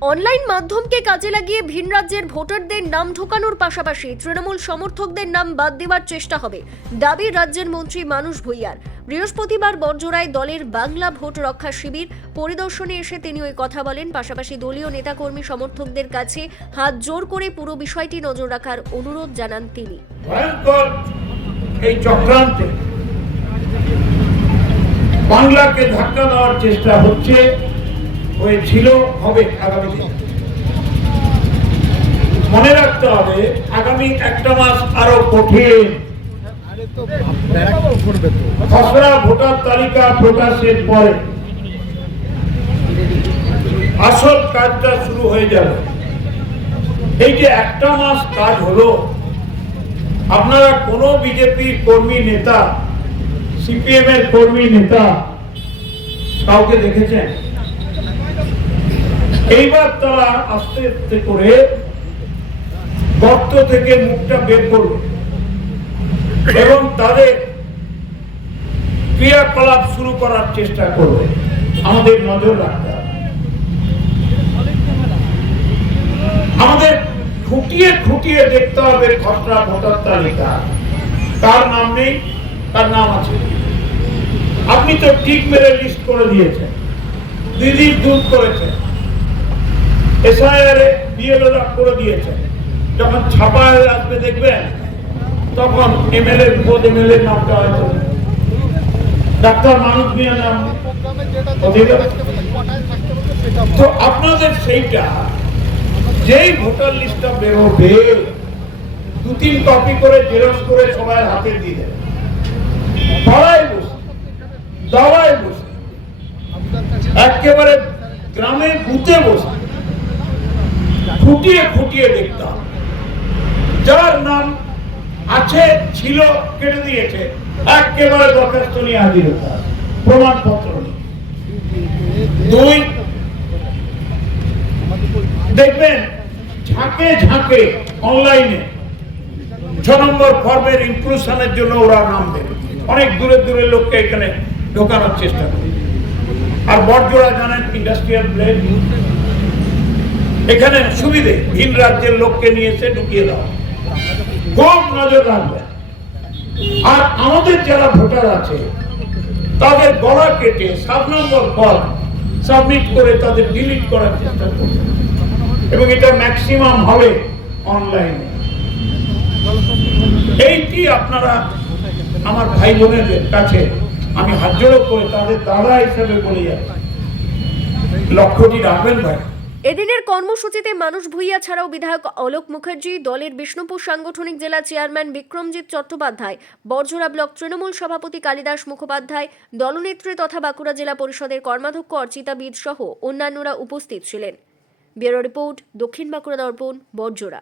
Online মাধ্যমকে কাজে লাগিয়ে ভিন রাজ্যের ভোটারদের নাম ঢোকানোর পাশাপাশি তৃণমূল সমর্থকদের নাম বাদ দেওয়ার চেষ্টা হবে। দাবি রাজ্যের মন্ত্রী মানুষ ভূঁইয়ার। বৃহস্পতিবার বর্জরায় দলের বাংলা ভোট রক্ষা শিবির পরিদর্শনে এসে তিনি ওই কথা বলেন। পাশাপাশি দলীয় নেতাকর্মী সমর্থকদের কাছে হাত জোর করে পুরো বিষয়টি নজর রাখার অনুরোধ জানান তিনি। বাংলাকে ধাক্কা দেওয়ার চেষ্টা হচ্ছে। হয়েছিল হবে আগামী দিনে। মনে রাখতে হবে, আগামী একটা মাস আরও কঠিন। খসড়া ভোটার তালিকা প্রকাশের পরে আসল কাজটা শুরু হয়ে যাবে। এই যে একটা মাস কাজ হলো, আপনারা কোন বিজেপির কর্মী নেতা সিপিএম এর কর্মী নেতা, কাউকে দেখেছেন? এইবার তারা আস্তে আস্তে করে গর্ত থেকে মুখটা বের করবে। এবং তাদের ক্রিয়াকলাপ শুরু করার চেষ্টা করবে। আমাদের নজর রাখতে আমাদের খুঁটিয়ে খুঁটিয়ে দেখতে হবে খসড়া ভোটার তালিকা কার নাম নেই, তার নাম আছে। আপনি তো ঠিক মেরে লিস্ট করে দিয়েছেন। দিদির দূর করেছেন। এসআইআর বিএলও করে দিয়েছেন যখন ছাপা হয়ে আসবে দেখবেন, তখন এমএলএ পদ এমএলএ নামটা হয়তো ডাক্তার মানুষ মিয়া নাম। তো আপনাদের সেইটা, যেই ভোটার লিস্টটা বেরোবে দু তিন কপি করে জেরক্স করে সবাই হাতে দিয়ে দেবে। পাড়ায় বসে, দাওয়ায় বসে, একেবারে গ্রামে বুতে বসে খুঁটিয়ে খুঁটিয়ে দেখতাম। যার নাম আছে, ছিল, কেটে দিয়েছে। একেবারে দরখাস্ত নিয়ে হাজির হতে হবে। প্রমাণপত্র দুই, দেখবেন, ঝাঁকে ঝাঁকে অনলাইনে ছ নম্বর ফর্মের ইনক্লুশনের জন্য ওরা নাম দেবে। অনেক দূরে দূরে লোককে এখানে ঢোকানোর চেষ্টা করে। আর বড়জোড়া জানেন ইন্ডাস্ট্রিয়াল এখানে সুবিধে, ভিন রাজ্যের লোককে নিয়ে এসে ঢুকিয়ে দেওয়া খুব নজর রাখবে। আর আমাদের যারা ভোটার আছে, তাদের গলা কেটে সাত নম্বর ফর্ম সাবমিট করে তাদের ডিলিট করার চেষ্টা করবে। এবং এটা ম্যাক্সিমাম হবে অনলাইনে এইটি আপনারা আমার ভাই বোনেদের কাছে আমি হাত জোড়ো করে তাদের দাদা হিসেবে বলে যাচ্ছি। লক্ষ্যটি রাখবেন ভাই। এদিনের কর্মসূচিতে মানুষ ভূঁইয়া ছাড়াও বিধায়ক অলোক মুখার্জি, দলের বিষ্ণুপুর সাংগঠনিক জেলা চেয়ারম্যান বিক্রমজিৎ চট্টোপাধ্যায় বর্জরা ব্লক তৃণমূল সভাপতি কালিদাস মুখোপাধ্যায়, দলনেত্রী তথা বাঁকুড়া জেলা পরিষদের কর্মাধ্যক্ষ অর্চিতা বিদ সহ অন্যান্যরা উপস্থিত ছিলেন। ব্যুরো রিপোর্ট দক্ষিণ বাঁকুড়া দর্পণ বরজোড়া